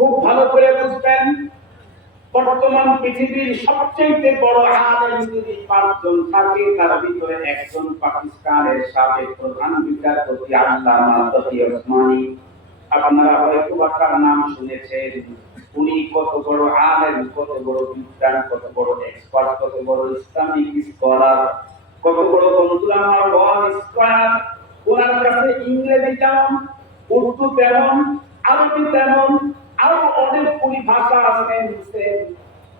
খুব ভালো করে বুঝবেন, বর্তমান পৃথিবীর সবচেয়ে বড় আলেম যদি ৫ জন থাকে, তার ভিতরে একজন পাকিস্তানের সাবেক প্রধান বিচারপতি আল্লামা তকি ওসমানী। আপনারা হয়তো তার নাম শুনেছেন। উনি কত বড় আলেম, কত বড় বিদ্বান, কত বড় এক্সপার্ট, কত বড় ইসলামিক স্কলার, কত বড় বন্ধুলামার ওয়াল স্কয়ার। ওনার কাছে ইংরেজি যেমন, উর্দু তেমন, আরবি তেমন, আরো অনেক পরিভাষা আছে।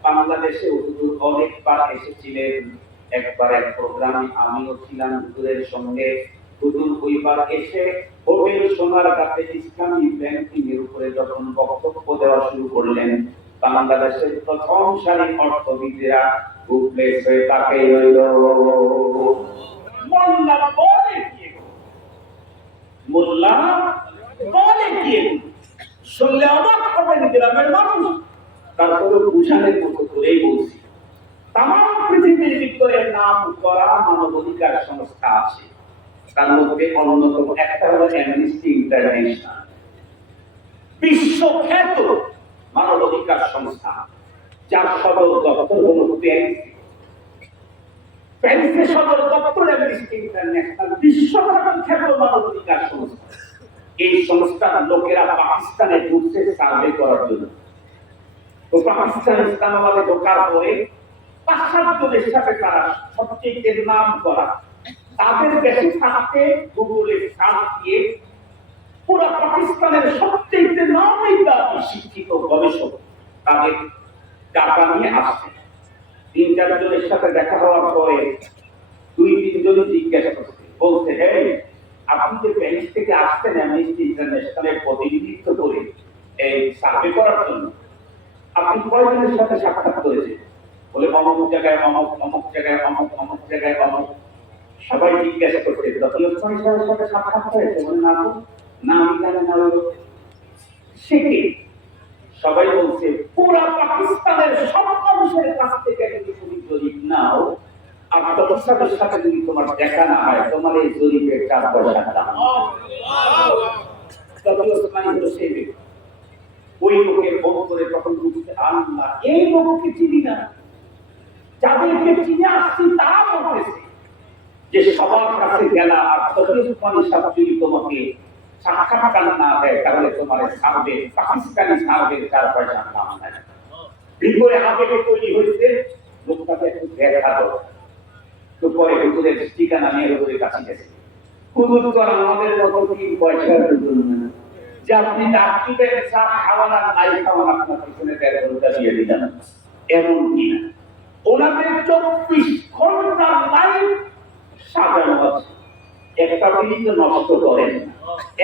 বাংলাদেশে হুজুর অনেকবার এসেছিলেন। একবার এক প্রোগ্রামে আমিও ছিলাম হুজুরের সঙ্গে। হুজুর ওইবার এসে হোটেল সোনার ঘাটে ইসলামী ব্যাংকিং এর উপরে যখন বক্তব্য দেওয়া শুরু করলেন, বাংলাদেশের প্রথম সারির অর্থবিদেরা উপলেস হয়ে তাকে মোল্লা বলে মোল্লা বলে গিয়ে শুনলে অবাক হবেন গ্রামের মানুষ। তারপরে বুঝানোর মতো করেই বলছি, তাম পৃথিবীর ভিতরে নাম করা মানবাধিকার সংস্থা আছে। তার মধ্যে অন্যতম একটা হলো অ্যামনেস্টি ইন্টারন্যাশনাল, বিশ্বখ্যাত মানবাধিকার সংস্থা, যার সদর দপ্তর হলো প্যারিসে সদর দপ্তর। অ্যামনেস্টি ইন্টারন্যাশনাল বিশ্বখ্যাত মানবাধিকার সংস্থা। এই সংস্থার লোকেরা পাকিস্তানে ঢুকছে সার্ভে করার জন্য। তো পাকিস্তান ইসলামাবাদে ঢোকার পরে পাশ্চাত্য দেশের সাথে তারা সবচেয়ে নাম করা, তাদের দেশে থাকতে গুগলে সার্চ দিয়ে পুরো পাকিস্তানের সবচেয়ে নামী শিক্ষিত গবেষক তাদের ডাটা নিয়ে আসছে। ৩-৪ জনের সাথে দেখা হওয়ার পরে ২-৩ জন জিজ্ঞাসা করছে, বলছে, হ্যাঁ আপনি যে প্যারিস থেকে আসছেন অ্যামনেস্টি ইন্টারন্যাশনালের প্রতিনিধিত্ব করে এই সার্ভে করার জন্য, আপনি কয়জনের সাথে সাক্ষাৎ করেছেন? বলে অমুক জায়গায় অমুক, অমুক জায়গায় অমুক, অমুক জায়গায় অমুক। সবাই জিজ্ঞাসা করছে, সাথে সাক্ষাৎ হয়েছে? বলে না, না আমি জানি না। সে কি? সবাই বলছে, পুরা পাকিস্তানের সব মানুষের কাছ থেকে যদি তুমি জরিপ নাও, আর তপস্যাদের সাথে যদি তোমার দেখা না হয়, তোমার এই জরিপের 4 পয়সা দাম। ওই লোকের অন্তরে তখন বুঝতে, আল্লাহ এই লোককে চিনি না, যাদেরকে চিনে আসছি তারা বলতেছে যে সবার কাছে গেলা আর যদি তোমাকে সাক্ষাৎকার না দেয়, তাহলে তোমার সার্ভে, পাকিস্তানি সার্ভে 4 পয়সা দাম নাই। ভিতরে আবেগে তৈরি হয়েছে, লোকটাকে একটু দেখা দাও। তো পরে হুজুরের ঠিকানা নিয়ে হুজুরের কাছে গেছে। হুজুর তো আমাদের মতো 3 পয়সার জন্য যে আপনি রাত্রিদের চা খাওয়ান আর নাই খাওয়ান আপনার পিছনে 13 ঘন্টা দিয়ে দিলেন, এমন কি না? ওনাদের 24 ঘন্টার লাইফ সাজানো আছে। একটা মিনিট নষ্ট করেন না,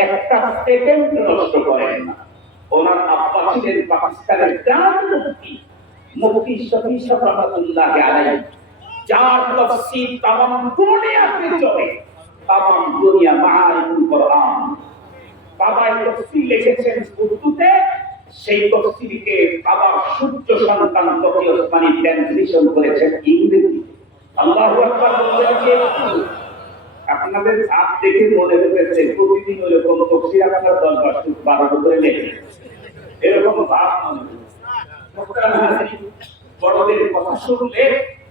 একটা সেকেন্ড নষ্ট করেন না। ওনার আব্বা ছিলেন পাকিস্তানের জান মুফতি শফি রহমাতুল্লাহ আলাইহি, যার তাফসীর তামাম দুনিয়াতে চলে, তামাম দুনিয়া মাআরিফুল কোরআন। বাবা তাফসীর লিখেছেন উর্দুতে, সেই তাফসীরকে বাবার সূর্য সন্তান তকি ওসমানী ট্রান্সলেশন করেছেন ইংরেজিতে। আল্লাহু আকবার বললেন যে আপনাদের হাত দেখে মনে হয়েছে প্রতিদিন এরকম তাফসীর আপনারা 10-12 করে লেখেন, এরকম ভাব মনে হচ্ছে। বড়দের কথা শুনলে,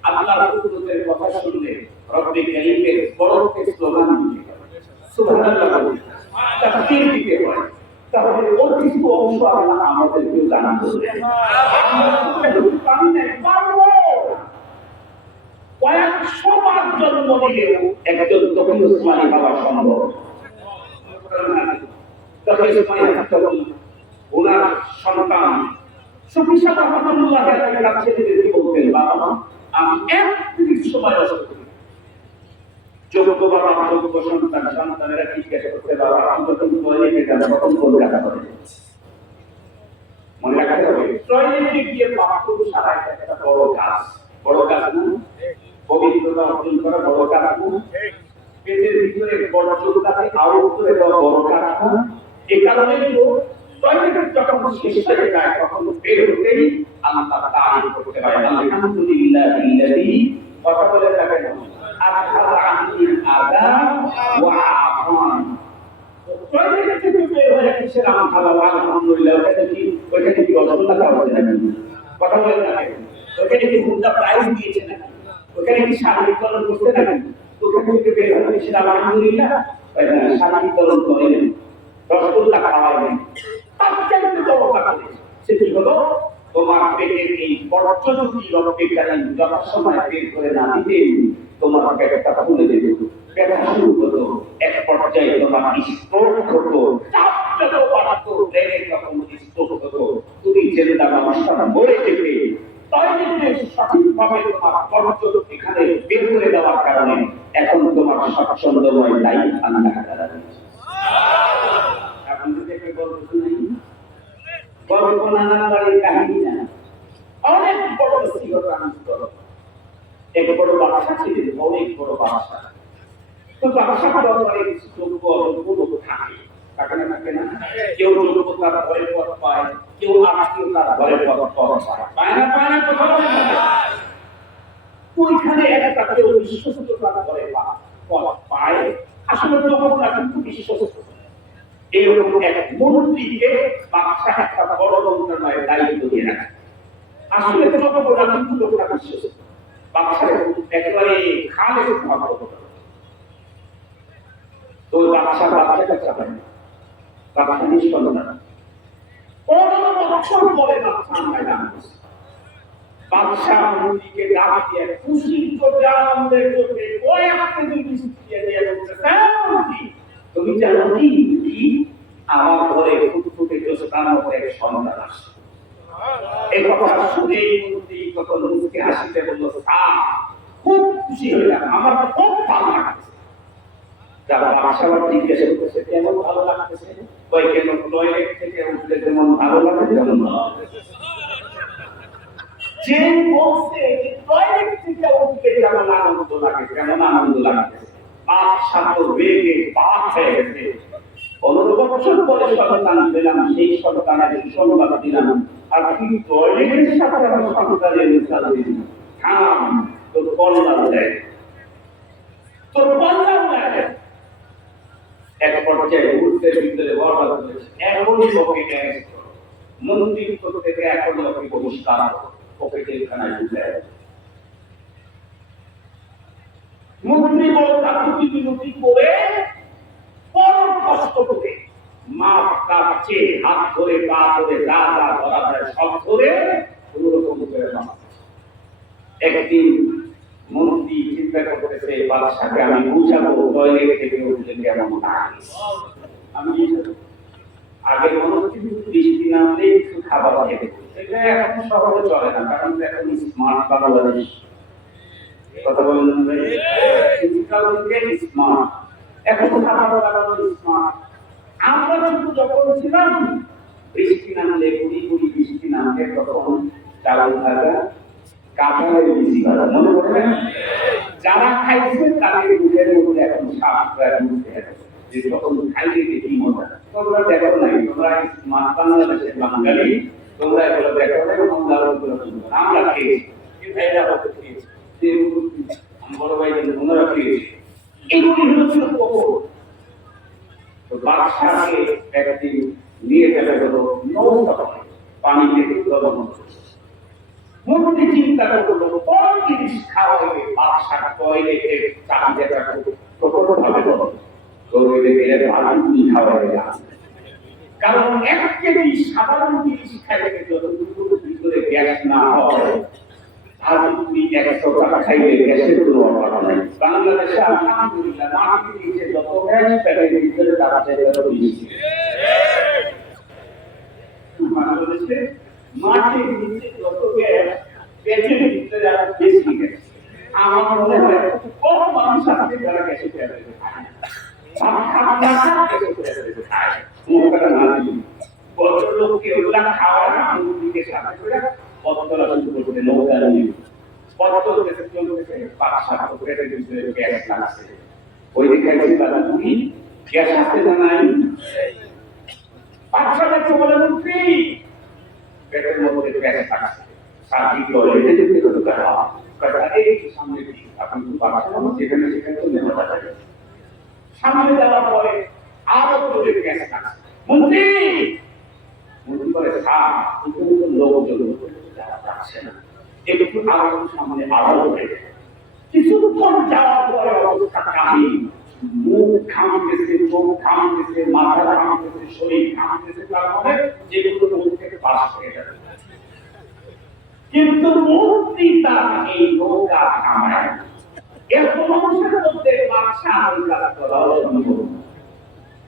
আল্লাহর কুদরতের কথা শুনলে রব্বে কারীমের বড়কে স্লোগান দিতে হবে, সুবহানাল্লাহ তাকবীর দিতে হয়। তাহলে ওর কিছু অংশ আল্লাহ আমাদেরকে দান করবেন। আমি না পারবো কয়েকশো বার জন্ম দিলেও একজন তকি ওসমানী হওয়া সম্ভব। তকি ওসমানী ওনার সন্তান শফি রহমাতুল্লাহ আলাইহি তার ছেলেদেরকে বলতেন, বাবা আমি 1 মিনিট সময় নষ্ট করি। যোগ্য বাবা, যোগ্য সন্তান, সন্তানেরা জিজ্ঞাসা করতে, বাবা আমি যখন টয়লেটে যাব তখন কলকাতা করে মনে রাখতে হবে, টয়লেটে গিয়ে বাথরুম সারা একটা বড় কাজ, বড় কাজ না? পবিত্রতা অর্জন করা বড় কাজ না? পেটের ভিতরে বড় চুলটাকে আউট করে দেওয়া বড় কাজ না? এই কারণে তো টয়লেটে যখন শেষ হয়ে যায় তখন বের হতেই আল্লাহ তাআলা করতে পারে, আলহামদুলিল্লাহিল্লাযী কথা বলে থাকেন আযহাবা আননিল আযা ওয়া আফান। টয়লেট থেকে বের হয়ে কিসের আলহামদুলিল্লাহ, ওটা কি ওইখানে টাকা হচ্ছে নাকি? কথা বলেন না কেন? ওখানে কি মুদ্রা প্রাইজ দিয়েছে নাকি? ওখানে কি সার্বিকরণ করতে নাকি? ওখানে থেকে বের হয়ে এসে আলহামদুলিল্লাহ সার্বিকরণ করেন, রসগোল্লা খাওয়াবেন, তার চাইতে বড় কথা সেটি হলো তোমার পেটের এই বর্জ্য যদি রক্তে গেলেন যথাসময় বের করে না দিতে তোমার পেটটা ফুলে যেত, ব্যথা শুরু হতো, এক পর্যায়ে তোমার স্ট্রোক হতো, চাপ যত বাড়তো ব্রেনে যখন স্ট্রোক হতো, তুমি জেলটা মানুষটা মরে যেতে। টয়লেটে সঠিকভাবে তোমার বর্জ্য এখানে বের করে দেওয়ার কারণে এখন তোমার স্বচ্ছন্দময় লাইফ আল্লাহ তাআলা দিয়েছে। এখন যদি একটা গল্প শুনি, গল্প নানাবাড়ির কাহিনী না, অনেক বড় ব্যক্তিগত আনন্দ। এক বড় বাদশা ছিলেন, অনেক বড় বাদশা। তো বাদশার দরবারে কিছু যোগ্য অযোগ্য থাকে, থাকে না থাকে না? কেউ যোগ্যতার ঘরে পথ পায়, কেউ আত্মীয়তার ঘরে পথ পায়, পায় না পায় না, কথা বলে না। ওইখানে একটা কেউ বিশ্বস্ততার ঘরে পথ পায়, আসলে যোগ্যতা কিন্তু বিশ্বস্ত। এরকম এক মন্ত্রীকে বাদশা একটা বড় মন্ত্রণালয়ের দায়িত্ব দিয়ে রাখে। আসলে যোগ্যতা কিন্তু লোকটা বিশ্বস্ত। বাদশা একেবারে খালেস ভাব করতে, তো বাদশাকে চায় না, বাদশা নিষ্পন্ন না। পনেরো বছর পরে বাদশা ময়দান করছে। বাদশা মন্ত্রীকে ডাক দিয়ে খুশির চোখে আনন্দের চোখে কয়েকটা জিনিস দিয়ে দিয়ে বলছে, তুমি জানো কি আমার ঘরে ফুটফুটে জোসকার মতো এক সন্তান আসে। এই কথা শুনেই মন্ত্রী কত লোককে হাসিতে বললো, খুব খুশি হইলাম, আমার খুব ভালো লাগছে। যারা বাদশাহ জিজ্ঞাসা করতেছে কেমন ভালো লাগতেছে, ওই কেন টয়লেট থেকে উঠলে যেমন ভালো লাগে তেমন যে বলছে যে টয়লেট থেকে উঠলে যেমন আনন্দ লাগে তেমন আনন্দ লাগতেছে। বাদশাহ তো বেগে বাদ হয়ে গেছে। 15 বছর পরে সন্তান পেলাম, সেই সন্তানের সুসংবাদ দিলাম, আর কি টয়লেটের সাথে আমার সন্তানের মিশাল দিলাম। থাম, তোর কল্যাণ দেয়, তোর কল্যাণ দেয়। এক পর্যায়ে মুহূর্তের ভিতরে বর্ণনা করেছে, এমন লোকে মন্ত্রীত্ব থেকে এখন লোকে বহিষ্কার ওকে জেলখানায় ঢুকে। মন্ত্রী বড় কাকুতি বিনতি করে পরম কষ্ট করে মাপ কাটছে, হাত ধরে পা ধরে যা যা ধরা যায় সব ধরে কোনোরকম করে মাপ। একদিন মন্ত্রী চিন্তা করতেছে, বাদশাকে আমি বুঝাবো টয়লেট থেকে উঠলে কেমন লাগে। আমি আগে মনে হচ্ছে বৃষ্টি নামলে একটু খাবার খেতে, এটা এখন শহরে চলে না, কারণ এখন স্মার্ট বাংলাদেশ। কথা বলেন স্মার্ট, এখন খাবার বানানো স্মার্ট। আমরা কিন্তু যখন ছিলাম বৃষ্টি নামলে গুড়ি গুড়ি বৃষ্টি নামলে তখন চাউল ভাজা কাঁঠালের বেশি ভালো মনে করেন। যারা খাইছে তাদের মুখের মধ্যে এখন সাপ যে তখন খাইতে কি মজা। তোমরা দেখো নাই, তোমরা স্মার্ট বাংলাদেশের বাঙালি, তোমরা এগুলো দেখো নাই, আমরা খেয়েছি, কি ভাইরা হতে খেয়েছি, বড় ভাই তোমরা খেয়েছি। এগুলি হচ্ছে কখন বাদশাকে একদিন নিয়ে গেলে হলো নৌকা পানিতে উদ্ভাবন। মন্ত্রী চিন্তা করলো কোন জিনিস খাওয়া হবে, বাদশা টয়লেটের চাহিদাটা প্রকটভাবে বলো, টয়লেটে ভালো খাওয়া হবে। কারণ এক কেজি সাধারণ জিনিস খাইলে যতটুকু ভিতরে গ্যাস না হয়, আর তুমি 100 টাকা খাইলে গ্যাসের কোনো অভাব নাই। বাংলাদেশে আলহামদুলিল্লাহ মাটির নিচে যত গ্যাস পেটের ভিতরে তারা চাইলে বেশি। বাংলাদেশে মাটির নিচে যত গ্যাস পেটের ভিতরে আরো বেশি গ্যাস। আমার মনে হয় কত মানুষ আছে যারা গ্যাসে পেটে খায়, ভদ্রলোককে ওগুলা খাওয়া না, মুরগিকে সাথে করে পথচলা শুরু করতে নৌকা নিয়ে ওই দিকে গ্যাস আসতে জানাই বাদশাকে বলে মন্ত্রী পেটের মধ্যে গ্যাস থাকছে, সাথী টয়লেটে যেতে তো সামনে আপনি যেখানে সেখানে তো নেওয়া যায়। সামনে যাওয়ার পরে আরো গ্যাস থাকছে, মন্ত্রী মনে করে লোকজন যাচ্ছে না, একটু আরো সামনে আরো হয়ে যায়। কিছুক্ষণ যাওয়ার পরে অবস্থা কাহিল, মুখ ঘামতেছে, চোখ ঘামতেছে, মাথা ঘামতেছে, শরীর ঘামতেছে, তার মানে যেগুলো মুখ থেকে পাশ হয়ে যাবে। কিন্তু মুহূর্তে তার এই নৌকা ঘামায়, এত মানুষের মধ্যে বাদশা আল্লাহ করাও সম্ভব।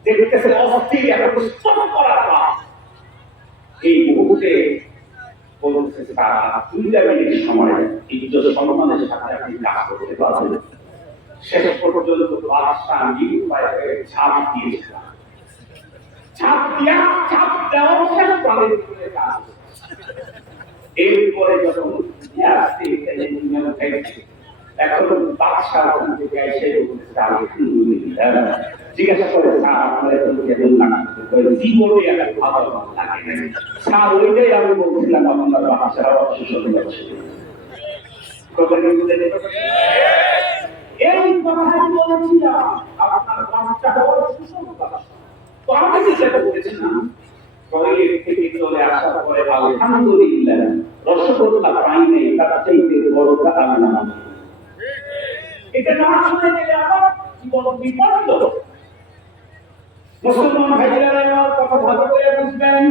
দেখতেছে অস্থির এত স্পষ্ট করার পর এই মুহূর্তে বলতেছে তারা 2 মিনিট সময় ইজ্জত সম্মানের সাথে আপনি কাজ করতে পারবেন। শেষ পর্যন্ত বাদশা নিরুপায় হয়ে ছাপ দিয়েছিলেন। ছাপ দেওয়ার শেষ পালে কাজ। এরপরে যখন এখন বাদশা ওখান থেকে এসে জিজ্ঞাসা করে জীবনে একটা ভালো লাগে স্যার, ওইটাই আমি বলছিলাম আপনার বাদশারা অবশ্যই যাচ্ছে। এই কথাই বলেছিলাম আপনার বাচ্চা হওয়ার সুসংবাদ। তো আমি যেটা বলেছিলাম টয়লেট থেকে চলে আসার পরে আলহামদুলিল্লাহ রসগোল্লা পাই নেই, তার চাইতে বড় কথা না। এটা না শুনে গেলে আমার জীবন বিপন্ন। মুসলমান ভাইরা আমার কথা ভালো করে বুঝবেন।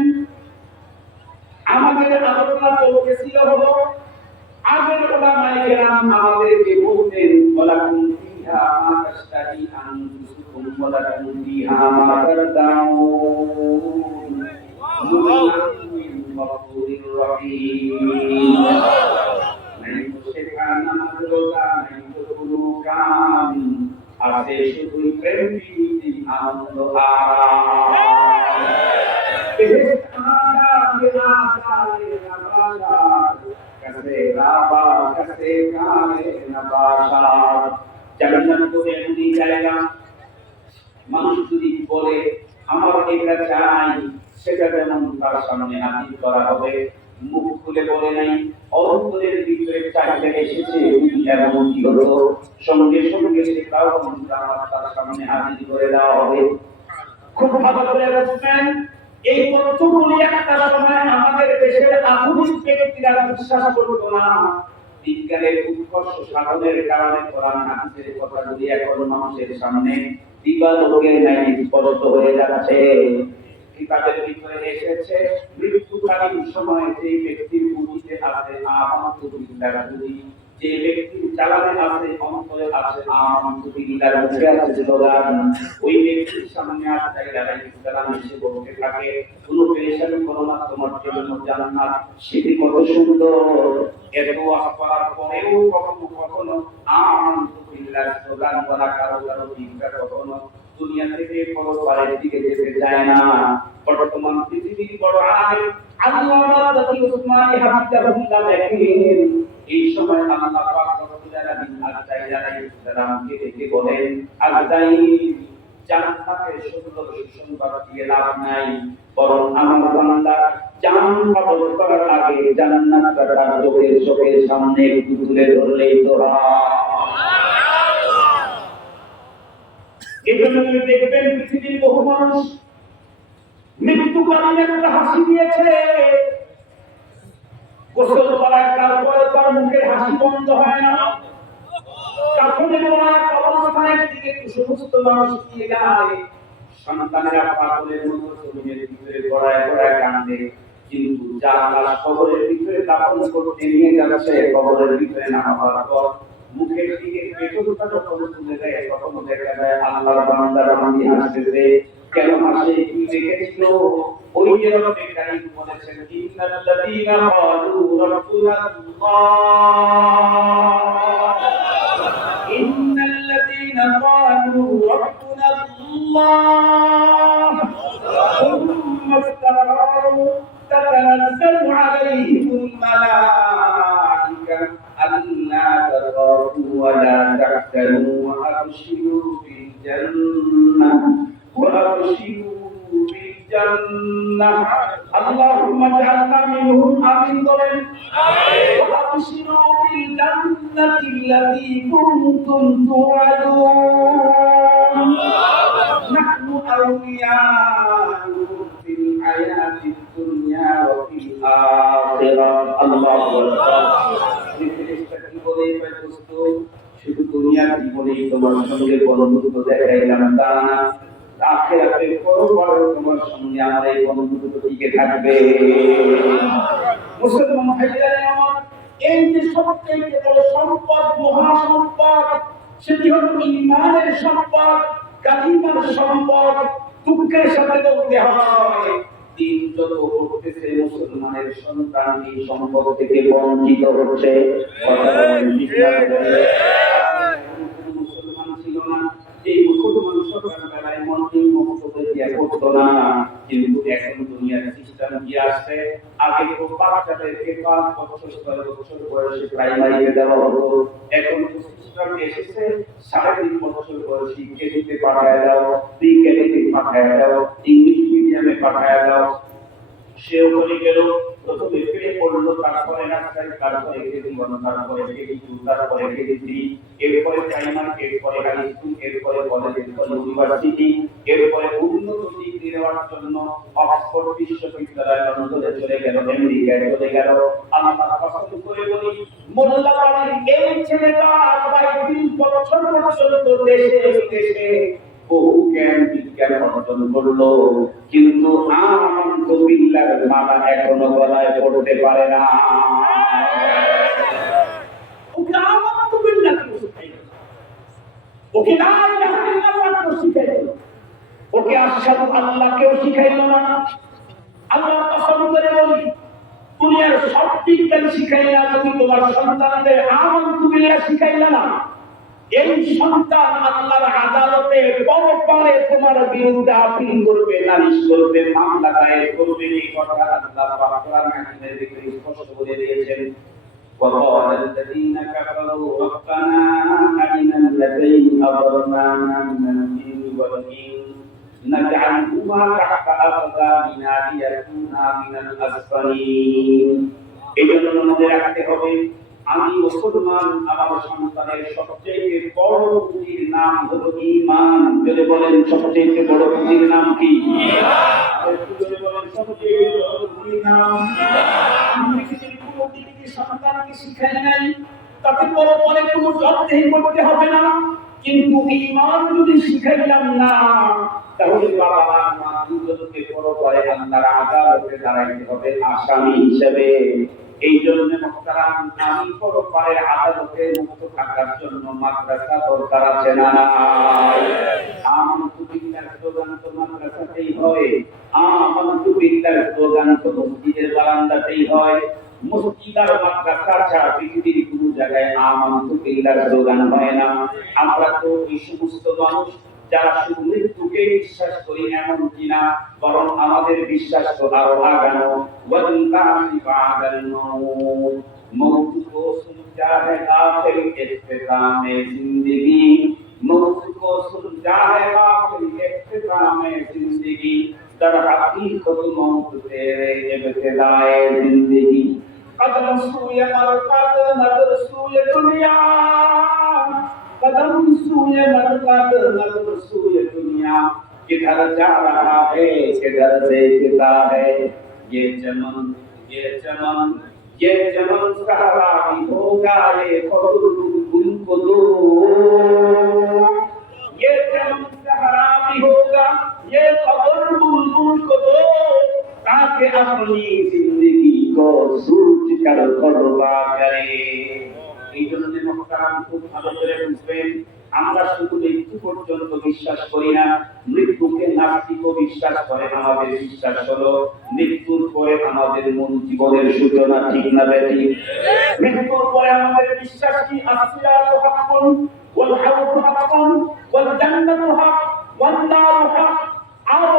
আমাদের আলোচনা চলতেছিল হলো আগের ওলামায়ে কেরাম আমাদেরকে বলতেন ওয়ালাকুম ফিহা মা তাশতাহি আনফুসুকুম ওয়ালাকুম ফিহা মা তাদাউন মুআমিন গফুরির রহিম। নাই তো সেখানে রোজা, নাই তো কোনো কাম, আছে শুধু প্রেম প্রীতি আনন্দ আরাম। মানুষ যদি বলে আমার এটা চাই, সেটা যেমন তার সামনে হাজির করা হবে। মুখ খুলে বলে নাই, অন্তরের ভিতরে চাইতে এসেছে এমন কি হলো, সঙ্গে সঙ্গে সেটাও তার সামনে হাজির করে দেওয়া হবে। খুব ভালো করে বুঝবেন, এই তথ্যগুলি একটা সময় আমাদের দেশের আধুনিক ব্যক্তিরা বিশ্বাস করত না। বিজ্ঞানের উৎকর্ষ সাধনের কারণে কোরআন হাদিসের কথাগুলি এখন মানুষের সামনে দিবালোকের ন্যায় স্পষ্ট হয়ে যাচ্ছে। কিতাবের ভিতরে এসেছে মৃত্যুকালীন সময়ে যে ব্যক্তির বুদ্ধিতে আছে আমানত বিল্লাহ, যে ব্যক্তির চালানে আছে অন্তরে আছে আমানত বিল্লাহ, মুখে আছে স্লোগান, ওই ব্যক্তির সামনে আসতে সালাম এসে বলতে থাকে কোনো পেরেশানি করো না, তোমার জন্য জান্নাত। সেটি কত সুন্দর। এত করার পরেও কখনো কখনো আমানত বিল্লাহ স্লোগান বলা কারো চিন্তা কখনো দুনিয়া থেকে পরপারের দিকে যেতে চায় না। বর্তমান পৃথিবীর বড় আলেম আল্লামা তাকি উসমানী হাফিজাহুল্লাহ দেখেন, এই সময় আল্লাহ পাক রব্বুল আলামিন আলাইহিস সালামকে ডেকে বলেন, আজদাই জান্নাতের সুসংবাদ দিয়ে লাভ নাই, বরং আমার বান্দা জান্নাত পাওয়ার করার আগে জান্নাতটা তার চোখের সামনে একটু তুলে ধরলেই তো এজন্য দেখবেন পৃথিবীর বহু মানুষ মৃত্যুকালীন একটা হাসি দিয়েছে, গোসল করার তারপরে তার মুখের হাসি বন্ধ হয় না। কাফনের কবরস্থানের দিকে সমস্ত মানুষ দিয়ে যায়, সন্তানেরা পাগলের মতো জমিনের ভিতরে গড়ায় গড়ায় কান্দে, কিন্তু যার লাশ কবরের ভিতরে দাফন করতে নিয়ে যাচ্ছে, কবরের ভিতরে নামাবার পর মুখের দিকে পেটটা যখন তুলে দেয় তখন দেখা যায় আল্লাহর বান্দারা আমি হাসতেছে। কেন হাসে, কি দেখেছিল? ওই যে রব্বে কারীম বলেছেন, ইন্নাল্লাযীনা ক্বালু রাব্বুনাল্লাহ, ইন্নাল্লাযীনা ক্বালু রাব্বুনাল্লাহ সুম্মা ইসতাকামু তাতানাজ্জালু আলাইহিমুল মালায়েকা আল্লা তাখাফু ওয়া লা তাহজানু ওয়া আবশিরু বিল জান্নাহ اللهم اجعلنا منهم آمين وأبشروا بالجنة التي كنتم توعدون نحن أولياؤكم في الحياة الدنيا ফিল আখিরাহ। আল্লাহু আকবার। এই ফেরেশতা কি বলে দোস্ত, শুধু দুনিয়ার জীবনেই তোমার সঙ্গে বন্ধুত্ব দেখাইলাম তা না, আখিরাতে পরকালে তোমার সঙ্গে আমার এই বন্ধুত্ব টিকে থাকবে। মুসলমান ভাইরা আমার, এই যে সবচেয়ে বড় সম্পদ, মহা সম্পদ, সেটি হলো ঈমানের সম্পদ, কালিমার সম্পদ। দুঃখের সাথে বলতে হয়, দিন যত করতেছে মুসলমানের সন্তান এই সম্পদ থেকে বঞ্চিত হচ্ছে। কথা বলেন ঠিক না? মুসলমান ছিল না, এই মুসলমান সকালবেলায় মর্নিং মহব্বতে দিয়া করতো না, কিন্তু এখন দুনিয়ার সিস্টেম কি আসছে, আগে তো বাচ্চাদেরকে 5 বছর 6 বছর বয়সে প্রাইমারিতে দেওয়া হতো, এখন তো সিস্টেম এসেছে 3.5 বছর বয়সী কেজিতে পাঠায় দাও, প্রি কেজিতে পাঠায় দাও, ইংলিশ মিডিয়ামে পাঠায় দাও। সে ওখানে গেল, প্রথমে প্রে পড়লো, তারপরে রাস্তায়, তারপরে কেজি 1, তারপরে কেজি 2, তারপরে কেজি 3, এরপরে প্রাইমারি, এরপরে হাই স্কুল, এরপরে কলেজ, এরপরে ইউনিভার্সিটি, এরপরে উন্নত ডিগ্রি নেওয়ার জন্য অক্সফোর্ড বিশ্ববিদ্যালয় লন্ডনে চলে গেল, আমেরিকায় চলে গেল। আল্লাহ পছন্দ করে বলি, মোল্লা বাড়ির এই ছেলেটা প্রায় 20 বছর পর্যন্ত দেশে বিদেশে বহু জ্ঞান বিজ্ঞান অর্জন করলো, কিন্তু আমানতু বিল্লাহর মালা এখনো গলায় পড়তে পারে না। ওকে আমানতু বিল্লাহ কি শিখাইলো, ওকে লা ইলাহা ইল্লাল্লাহ কি শিখাইলো, ওকে আশহাদু আল্লাহকেও শিখাইলো না। আল্লাহ কসম করে বলি, দুনিয়ার সব বিজ্ঞান শিখাইলা, তুমি তোমার সন্তানদের আমানতু বিল্লাহ শিখাইলা না, এই সন্তান আল্লাহর আদালতে পরপারে তোমার বিরুদ্ধে আপিল করবে, নালিশ করবে, মামলা দায়ের করবে। এই কথা আল্লাহ পাক কোরআন কারীমের ভিতরে স্পষ্ট বলে দিয়েছেন। وقال الذين كفروا ربنا أرنا الذين أضلنا من الجن والإنس نجعلهما تحت أقدامنا ليكونا من الأسفلين। এই জন্য মনে রাখতে হবে, আমি মুসলমান, আমার সন্তানের সবচেয়ে বড় পুঁজির নাম হলো ঈমান। যদি বলেন সবচেয়ে বড় পুঁজির নাম কি? ঈমান। যদি বলেন সবচেয়ে বড় পুঁজির নাম আমি যদি কোনো দিকে সন্তানকে শিখাই নাই, তাতে বড় পরে কোনো যত্ন করতে হবে না, কিন্তু ঈমান যদি শিখাইলাম না, তাহলে বাবা মা দুজনকে বড় পরে আল্লাহর আদালতে দাঁড়াইতে হবে আসামি হিসেবে। এই জন্য মুহতারাম, আমি পরপারের আদালতে মুক্ত থাকার জন্য মাদ্রাসা দরকার আছে না? আমানতু বিল্লাহ স্লোগান তো মাদ্রাসাতেই হয়, আমানতু বিল্লাহ স্লোগান তো মসজিদের বারান্দাতেই হয়। মসজিদ আর মাদ্রাসা ছাড়া পৃথিবীর কোনো জায়গায় আমানতু বিল্লাহ স্লোগান হয় না। আমরা তো এই সমস্ত মানুষ যারা শুধু মৃত্যুকে বিশ্বাস করি এমন কিনা, বরং আমাদের বিশ্বাস তো আরো আগানো। मौत को सुलझा है आखिर इख्तिताम जिंदगी, मौत को सुलझा है आखिर इख्तिताम जिंदगी, दर हकीकत मौत तेरे इब्तिदाए जिंदगी। कदम सूए मरकत नजर सूए दुनिया, कदम सूए मरकत नजर सूए दुनिया, किधर जा रहा है किधर देखता है, ये चमन ये चमन ये चमन सहरा भी होगा ये कब्र गुल को दो, ये चमन सहरा भी होगा ये कब्र गुल को दो, ताकि अपनी जिंदगी को सोच कर तौबा करे। এই জন্য মুহতারাম খুব ভালো করে বুঝবেন, আমরা শুধু মৃত্যু পর্যন্ত বিশ্বাস করি না, মৃত্যুকে নাস্তিকও বিশ্বাস করে। আমাদের বিশ্বাস হলো মৃত্যুর পরে আমাদের মূল জীবনের সূচনা, ঠিক না বেটি? মৃত্যুর পরে আমাদের বিশ্বাস কি? আসিরাতু হাক্কুন ওয়াল হাউদু হাক্কুন ওয়াল জান্নাতু হাক ওয়ান নারু হাক। আরো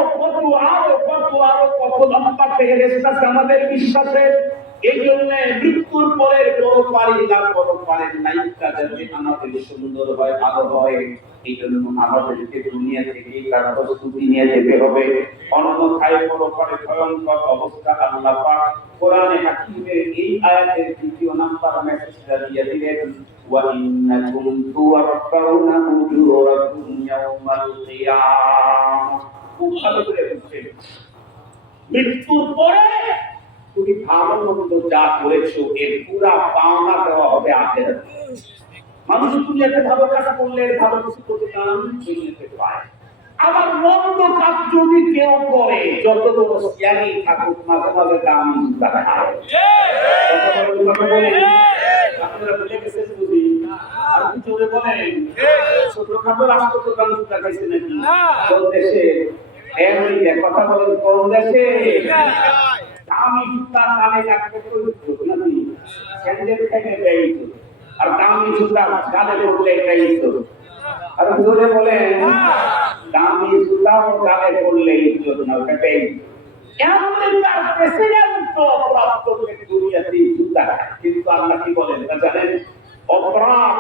কত লম্বা ফেরেশতা আমাদের বিশ্বাসে। এই জন্য মৃত্যুর পরে পরপারের লাইফটা যাতে আমাদের সুন্দর হয়, ভালো হয়, এই জন্য আমাদেরকে দুনিয়া থেকে তার প্রস্তুতি নিয়ে যেতে হবে। অন্যথায় পরপারে ভয়ঙ্কর অবস্থা আল্লাহ পাক কোরআনে হাকিমের এই আয়াতের 2 নাম্বার মেসেজটা দিয়ে দিলেন, ওয়া ইন্নাকুম তুওয়াফাউনা উজুরাকুম ইয়াওমাল কিয়ামাহ। খুব ভালো করে বুঝছেন, মৃত্যুর পরে তুমি ভালো মন্দ যা করেছো এর পুরা পাওনা দেওয়া হবে আখেরাতে। মানুষ দুনিয়াতে ভালো কাজ করলে ভালো কিছু প্রতিদান দুনিয়াতে পায়। আবার মন্দ কাজ যদি কেউ করে যত বড় জ্ঞানী থাকুক মাঝে মাঝে দামি জুতা খায়। আপনারা বুঝে গেছেন বুঝি? আর কি জোরে বলেন? ছোটখাটো রাষ্ট্রপ্রধান জুতা খাইছে নাকি কোন দেশে? আমেরিকা। কথা বলেন কোন দেশে? দামি জুতা কানে রাখতে নাকি স্যান্ডেল থেকে বেরিয়ে আর দামি জুতা গালে পড়লে এটাই তো। আর জোরে বলেন দামি জুতাও গালে পড়লে ইজ্জত না, ওটাই। আমেরিকার প্রেসিডেন্ট তো অপরাধ করলে দুনিয়াতে জুতা, কিন্তু আল্লাহ কি বলেন তা জানেন? অপরাধ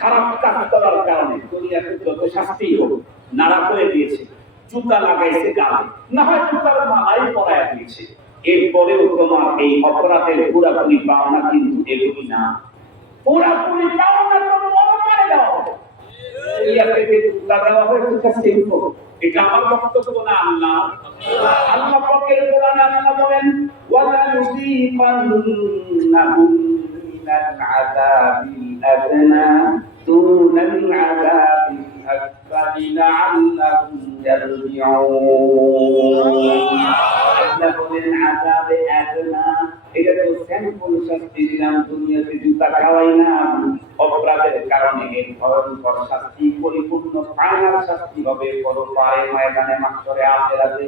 খারাপ কাজ করার কারণে দুনিয়াতে যত শাস্তি হোক নাড়া করে দিয়েছে, জুতা লাগাইছে গালে, না হয় জুতার মালাই পরায় দিয়েছে, এরপরেও তোমার এই অপরাধের পুরাপুরি পাওনা কিন্তু এগুলি না। পুরাপুরি পাওনা তো মনে করে দেওয়া হবে। এটা আমার বক্তব্য না, আল্লাহ পাকের কোরআনে আল্লাহ বলেন ওয়ালা নুযীকান্নাহুম মিনাল আযাবিল আদনা দুনাল আযাবিল আকবার লাআল্লাহুম ইয়ারজিউন। আল্লাহ বলেন আযাবে আদনা, এটা তো স্যাম্পল শাস্তি দিলাম, দুনিয়াতে জুতা খাওয়াই না, অপরাধের কারণে এর ভয়ঙ্কর শাস্তি পরিপূর্ণ ফাইনাল শাস্তি হবে পরপারে ময়দানে মাহশরে আখিরাতে।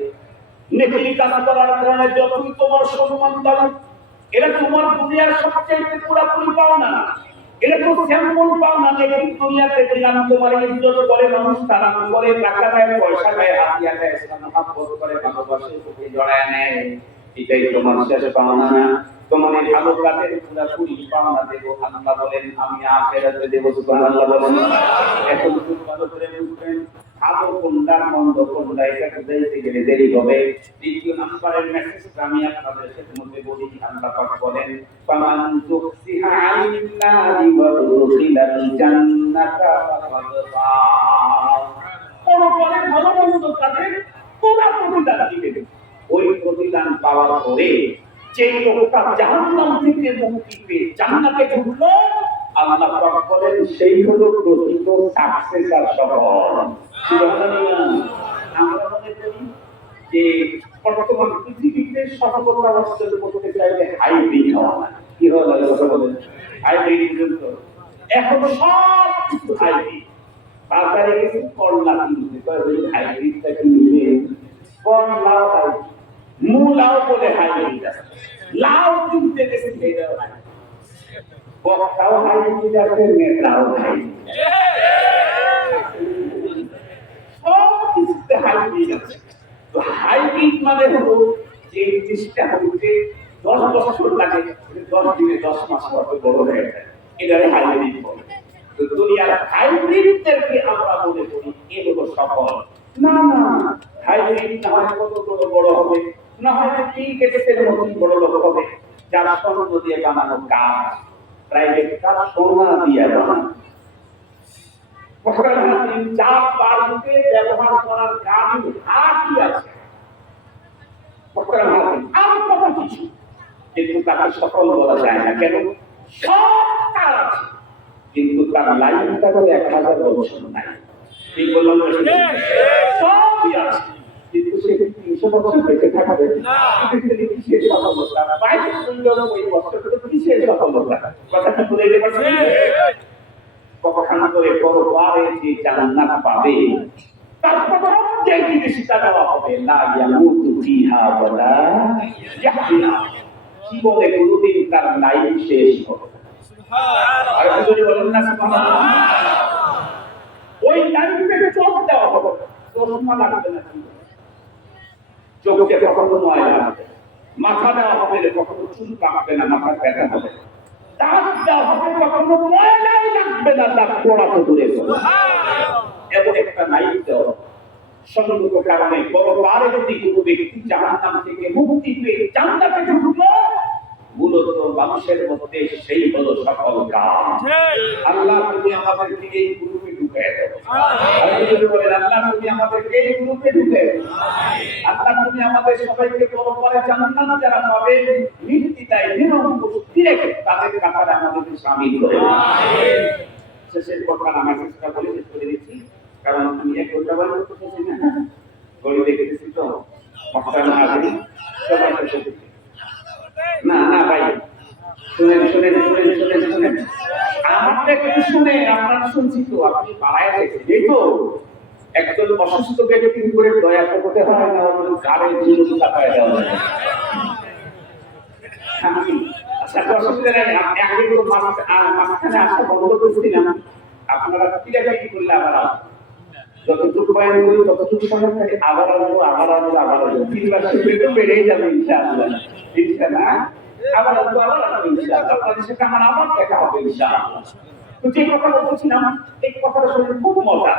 নেকি কাজ করার কারণে যতই তোমার সম্মান দাও, এটা তোমার দুনিয়ার সবচেয়ে পুরোপুরি পাওনা না, এটা তো স্যাম্পল পাওনা। নেকি দুনিয়াতে দিলাম, তোমার ইজ্জত করে মানুষ সালাম করে, টাকা দেয়, পয়সা দেয়, হাতিয়া দেয়, মহব্বত করে, ভালোবাসে, বুকে জড়ায় নেয়, এটাই তোমার শেষ পাওনা না। তোমার এই ভালো কাজের পুরোপুরি পাওনা দেব আল্লাহ বলেন আমি আখিরাতে দেব। সুবহানাল্লাহ বলেন। এখন খুব ভালো করে বুঝবেন ভালো কোনটা মন্দ কোনটা, এটা বুঝাইতে গেলে দেরি হবে। দ্বিতীয় নম্বরের মেসেজটা আমি আপনাদের সাথে বলি। আল্লাহ পাক বলেন ফামান তুকসিহা আনিন নারি ওয়া উদখিলাল জান্নাতা ফাকাদ ফাজ। পরপরে ভালো মন্দ কাজের পুরো প্রতিদান দিবেন। ওই প্রতিদান পাওয়ার পরে যে লোকটা জাহান্নাম থেকে মুক্তি পেয়ে জান্নাতে ঢুকলো, আল্লাহ পাক বলেন সেই হলো প্রকৃত সাকসেস আর সফল। সুবহানাল্লাহ। আমরা মনে করি যে বর্তমান পৃথিবীতে সফলতা অর্জন করতে চাইলে হাইব্রিড হওয়া না। কি হলো কথা বলেন? হাইব্রিড পর্যন্ত এখন সব কিছু হাইব্রিড। বাজারে গেছে করলা কিনতে, হাইব্রিডটা কিনবে, করলাও হাইব্রিড, মূলাও বলে হাইব্রিড আছে, লাউ কিনতে গেছে সেটাও হাইব্রিড, বক্তাও হাইব্রিড আছে, নেতাও হাইব্রিড, সব কিছুতে হাইব্রিড আছে। তো হাইব্রিড মানে হলো যে জিনিসটা হচ্ছে 10 বছর লাগে, 10 দিনে 10 মাস পরে বড় হয়ে যায়, এটারে হাইব্রিড বলে। তো দুনিয়ার হাইব্রিডদেরকে আমরা মনে করি এগুলো সফল। না না, হাইব্রিড না হয় কত বড় হবে, না হয় ক্রিকেটের মতো বড় লোক হবে, যারা স্বর্ণ দিয়ে বানানো কাজ, প্রাইভেট কাজ সোনা দিয়ে বানানো, যা বাড়িতে ব্যবহার করার কাজ কি আছে, আর কত কিছু, কিন্তু তাকে সফল বলা যায় না। কেন? সব কাজ আছে, কিন্তু তার লাইফটা করে 1000 বছর নাই। ঠিক বললাম? সবই আছে, কিন্তু সে 300 বছর বেঁচে থাকবে না। কিসের সফলতা? 92 বছর কিসের সফলতা? কথা কি বলে দিতে পারছেন? কখনো করে পরপারে যে জান্নাত পাবে, তার প্রথম যে জিনিসটা দেওয়া হবে লা ইয়ামুতু ফিহা ওয়ালা ইয়াহয়া, জীবনে কোনোদিন তার লাইফ শেষ হবে না। সুবহানাল্লাহ। আর কি বলেন না সুবহানাল্লাহ? ওই লাইফে চোখ দেওয়া হবে, চশমা লাগবে না, চোখে কখনো ময়লা লাগবে, মাথা দেওয়া হবে, কখনো চুল পাকবে না, মাথা ব্যথা হবে, দাঁত দেওয়া হবে, কখনো ময়লাই লাগবে না, দাঁত পড়া তো দূরে যাবে। এমন একটা লাইফ দেওয়া সম্পূর্ণ কারণে পরপারে যদি কোনো ব্যক্তি জাহান্নাম থেকে মুক্তি পেয়ে জান্নাতে ঢুকলো, মূলত মানুষের মধ্যে সেই হলো সফল কাজ। আল্লাহ তুমি আমাদেরকে এই গ্রুপে ঢুকিয়ে দাও। আর যদি বলেন আল্লাহ তুমি আমাদেরকে এই গ্রুপে ঢুকে আল্লাহ তুমি আমাদের সবাইকে পরপরে জান্নাত যারা পাবে নির্দ্বিধায় নিরঙ্কুশ রেখে তাদের কাতারে আমাদেরকে শামিল করে শেষের কথা আমার চেষ্টা করে শেষ করে দিচ্ছি কারণ আমি এক ঘন্টা বলে করতেছি না গড়ি দেখতেছি তো মক্কার হাজির সবাই না না ভাই শুনেন শুনেন শুনেন শুনেন শুনেন আমারটা একটু শুনে আপনারা শুনছি তো আপনি বাড়ায় গেছেন এই তো একজন অসুস্থ ব্যক্তির উপরে দয়া করতে হয় না ওর গাড়ে জুলুম চাপায় দেওয়া যায় আচ্ছা অসুবিধা নেই আগে তো মাঝখানে আসা বন্ধ করছিলাম আপনারা পিড়াপিড়ি করলে আবার যতটুকু পাই করি ততটুকু সময় থাকে আবার আসবো আবার আসবো আবার আসবো 3 বার একটু বেড়েই যাবে ইনশাআল্লাহ ইনশাআল্লাহ আবার আসবো আবার আসবো ইনশাআল্লাহ আপনাদের সাথে আমার আবার দেখা হবে ইনশাআল্লাহ তো যে কথা বলছিলাম এই কথাটা শুনে খুব মজা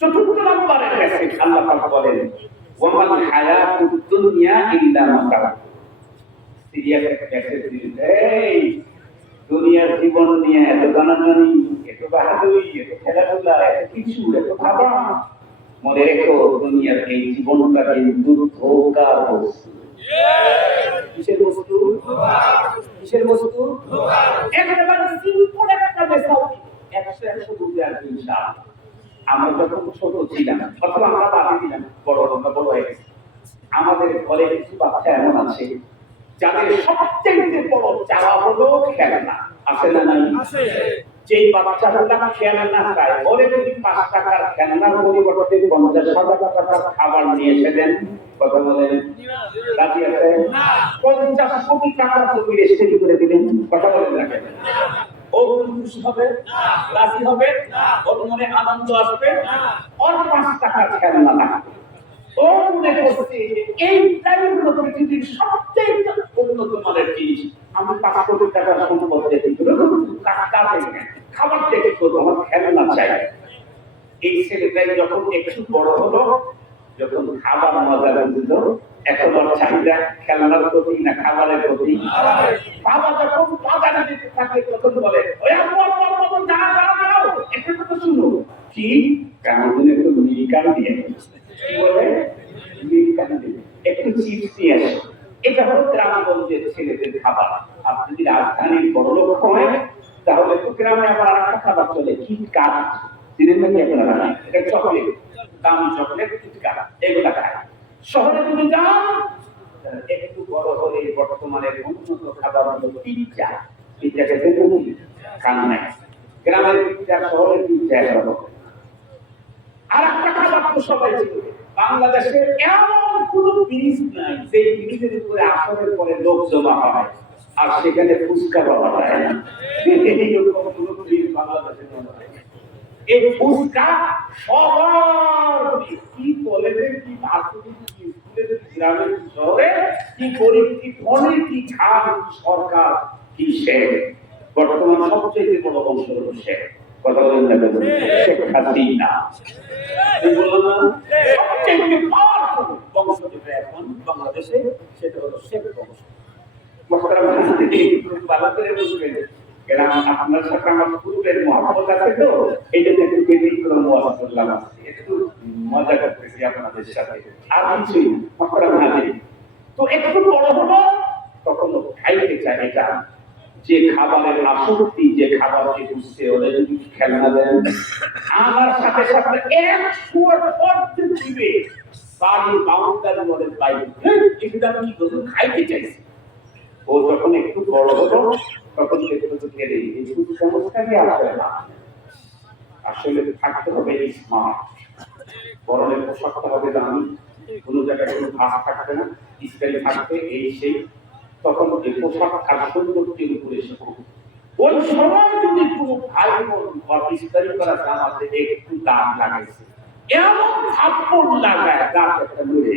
চতুর্থ নম্বরে গেছে আল্লাহ পাক বলেন ওয়ামাল হায়াতুদ দুনিয়া ইল্লা মাতাআ সিরিয়াস একটা এই দুনিয়ার জীবন নিয়ে এত জানাজানি এত বাহাদুরি এত খেলাধুলা এত কিছু এত ভাবা মনে রেখো দুনিয়ার এই জীবনটা কিন্তু ধোঁকার বস্তু কিসের বস্তু কিসের বস্তু একেবারে সিম্পল একটা মেসেজ 100 বুঝে আর ইনশাআল্লাহ আমরা যখন ছোট ছিলাম অথবা আমরা বাড়ি ছিলাম বড় বড় হয়ে গেছে আমাদের ঘরে কিছু বাচ্চা এমন আছে যাদের সবচেয়ে বড় চাওয়া হলো খেলনা আছে না নাই আছে যেই বাচ্চাগুলো খেলনা চায় ওরে যদি 5 টাকার খেলনার পরিবর্তে 50 টাকার খাবার নিয়ে এসে দেন কথা বলেন রাজি আছে না 50 কোটি টাকার জমি রেজিস্ট্রি করে দিলেন কথা বলেন না কেন ও খুশি হবে রাজি হবে ওর মনে আনন্দ আসবে ওর 5 টাকার খেলনা লাগবে ও মনে করছে এইটাই হলো পৃথিবীর সবচেয়ে উন্নত মানের জিনিস আমি 5 কোটি টাকার সম্পদ দেখি টাকা দেখে খাবার দেখে তো আমার খেলনা চাই এই ছেলেটাই যখন একটু বড় হলো যখন খাবার মজা বুঝলো এখন ওর চাহিদা খেলনার প্রতি না খাবারের প্রতি বাবা যখন বাজারে যেতে থাকে তখন বলে ওই আম্মু যাও একটু তো শুনো কি কেমন একটু মিলিকান দিয়ে কি বলে মিলিকান দিয়ে একটু চিপস দিয়ে আসে এটা হলো গ্রামগঞ্জের ছেলেদের খাবার আর যদি রাজধানীর বড়লোক হয় তাহলে তো গ্রামে আবার আরেকটা খাবার চলে কিটকাট দিনের মধ্যে আপনারা এটা চকলেট দামি চকলেট কিটকাট এগুলা খায় শহরে তুমি যাও একটু বড় হলে বর্তমানে উন্নত খাবার হলো পিৎজা পিৎজা খেতে তুমি খান না গ্রামের পিৎজা শহরের পিৎজা এগুলো আর একটা খাবার তো সবাই চিনবে বাংলাদেশে এমন কোন ব্রিজ নাই যে ব্রিজের উপরে আসরের পরে লোক জমা হয় আর সেখানে ফুচকা পাওয়া যায় না এইরকম কোন ব্রিজ বাংলাদেশে নেই এই ফুচকা সবার কি কলেজে কি ভার্সিটি কি স্কুলে গ্রামে শহরে কি গরিব কি ধনী কি খান সরকার কি শেখ বর্তমান সবচেয়ে বড় বংশ হলো শেখ কথা বলেন না শেখ হাসিনা এই বললাম না সবচেয়ে পাওয়ারফুল বংশ যেটা এখন বাংলাদেশে সেটা হলো শেখ বংশ মহতারাম ভালো করে বুঝবেন এরা আপনার সাথে আমার পূর্বের মহাব্বত আছে তো এই জন্য একটু ব্যতিক্রম ওয়াজ করলাম একটু মজা করতেছি আপনাদের সাথে আর কিছুই মহতারাম হাজির তো একটু বড় হলো তখন খাইতে চায় এটা যে খাবারের আসক্তি যে খাবারকে বুঝতে ওরা যদি খেলনা দেন আমার সাথে সাথে 100% দিবে বাড়ি বাউন্ডারি মধ্যে বাইরে এটা আমি কি খাইতে চাইছি ও যখন একটু বড় হলো তখন দেখতে গেলে এই সমস্যাটি আসবে না আসলে থাকতে হবে স্মার্ট বরণের পোশাকটা হবে দামি কোনো জায়গায় কোনো ভাস থাকবে না স্টাইল থাকবে এই সেই তখন এই পোশাক আর সৌন্দর্যের উপরে এসে ওই সময় যদি কোনো ভাই বোন স্টাইল করা জামাতে একটু দাম লাগাইছে এমন থাপ্পড় লাগায় গাছ একটা মরে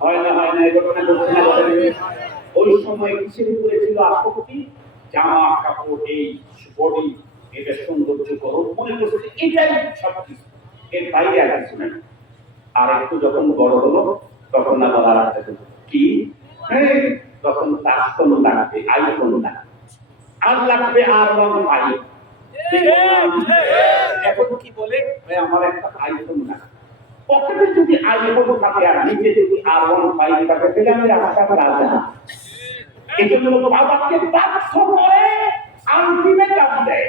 হয় না এই ঘটনা ঘটছে না ওই সময় কিসের উপরে ছিল আসক্তি জামা কাপড় এই বডি এটা সৌন্দর্য করো মনে করছে এটাই সবকিছু এর বাইরে আর কিছু নাই আর একটু যখন বড় হলো তখন না বলা রাখতে কি তখন তার ফোন লাগবে আইফোন লাগবে আর লাগবে আর রং ভাই এখন কি বলে, ভাই আমার একটা আইফোন না, পকেটে যদি আইফোন থাকে আর নিচে যদি আর1 বাইক থাকে, তাহলে আমি রাস্তার রাজা। এই জন্য বাবাকে বাধ্য করে আলটিমেটাম দেয়,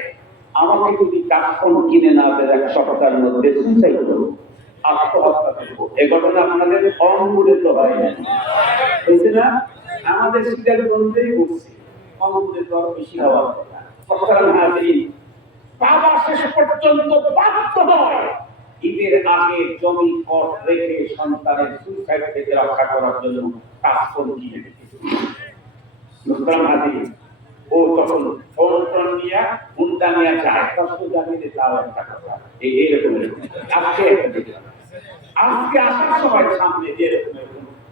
আমাকে যদি কাফন কিনে না দেয় 1 সপ্তাহের মধ্যে সুইসাইড করবো, আত্মহত্যা করবো। এ ঘটনা আপনাদের অঙ্গুরিত হয় না, হয়েছে না? আমাদের শিকার বন্ধুই করছে, অঙ্গুরিত আরো বেশি হওয়ার কথা। বাবা শেষ পর্যন্ত বাধ্য হয় ঈদের আগে জমি কর রেখে সন্তানের সুইসাইড থেকে রক্ষা করার জন্য কাফন কিনে দিতেছে। ও তখন ফোন নিয়ে মুন্ডা নিয়ে যায়, কষ্ট জানিয়ে তাও একটা কথা। এইরকম আজকে আসার সময় সামনে যেরকম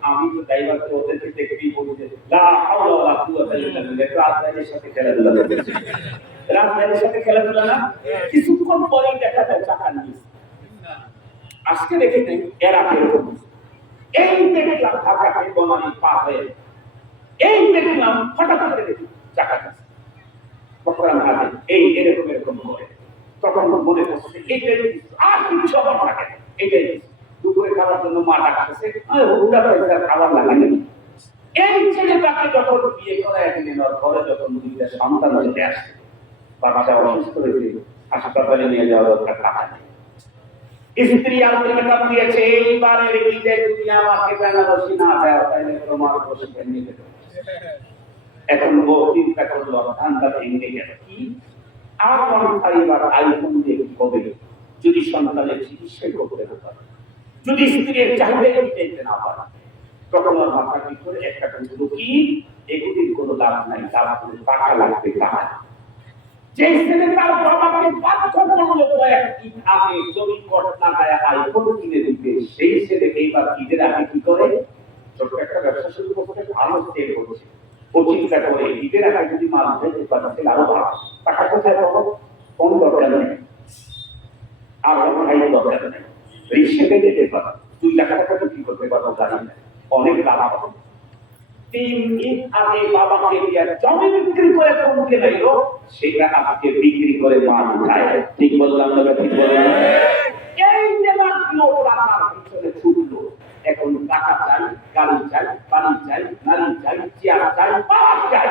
আমি তো ড্রাইভারকে ওদেরকে দেখতেই বলছে, লা হাওলা ওয়ালা কুওয়াতা ইল্লা বিল্লাহ, রাজধানীর সাথে খেলাধুলা করছে, রাজধানীর সাথে খেলাধুলা না, কিছুক্ষণ পরেই দেখা যায় চাকা নিয়েছে। আজকে দেখে নেই এরা কিরকম। এই দেখলাম ঢাকাতে বনানী পা হয়ে, এই দেখলাম হঠাৎ করে দেখি চাকা নিয়েছে এই এরকম এরকম করে। তখন মনে করছে এটাই আর কিছু আমার থাকে না, এটাই দুপুরে খাওয়ার জন্য মা ডাকতেছে, খাবার লাগে। এই ছেলেটাকে যখন বিয়ে করে একদিন ঘরে যখন সন্তান চলে আসে, বাচ্চা অসুস্থ হয়েছে, হাসপাতালে নিয়ে যাওয়া দরকার, টাকা নেই। স্ত্রী আলটিমেটাম দিয়েছে, এইবারের ঈদে যদি আমাকে বেনারসি না দেয় তাহলে তোমার বসে নিয়ে যেতে। এখন ও চিন্তা করলো, ধান্দা ভেঙে গেল। কি আর পরিবার আইফোন দিয়ে কি হবে যদি সন্তানের চিকিৎসা করতে না পারে, যদি স্ত্রীর চাহিদা দিতে না পারে, তখন ওর মাথার ভিতরে একটা কিন্তু কি এগুলির কোনো লাভ নাই, তার কোনো টাকা লাগবে, টাকা। যে ছেলে তার বাবাকে বাধ্য করলো কয়েকদিন আগে জমি কর লাগায় আইফোন কিনে দিতে, সেই ছেলে এইবার ঈদের আগে কি করে, ছোট একটা ব্যবসা শুরু করতে, ভালো সেল করছে। ও চিন্তা করে ঈদের আগে যদি মাল দিতে পারে তাহলে আরো ভালো, টাকা কোথায় পাবো, কোন দরকার নেই, আর ভাই দরকার নেই, রিক্সাতে যেতে পারো, 2 লাখ টাকা বিক্রি করতে পারো, জানি না অনেক লাভ হবে। 3 ঈদ আগে বাবাকে দিয়ে জমি বিক্রি করে কমকে নাইলো, সেটা আজকে বিক্রি করে মাল খায়। ঠিক বললাম না? ঠিক বললাম? এই যে মাত্র টাকার পিছনে ছুটলো, এখন টাকা চাই, গাড়ি চাই, পানি চাই, নারী চাই, চেয়ার চাই, পাওয়া চাই,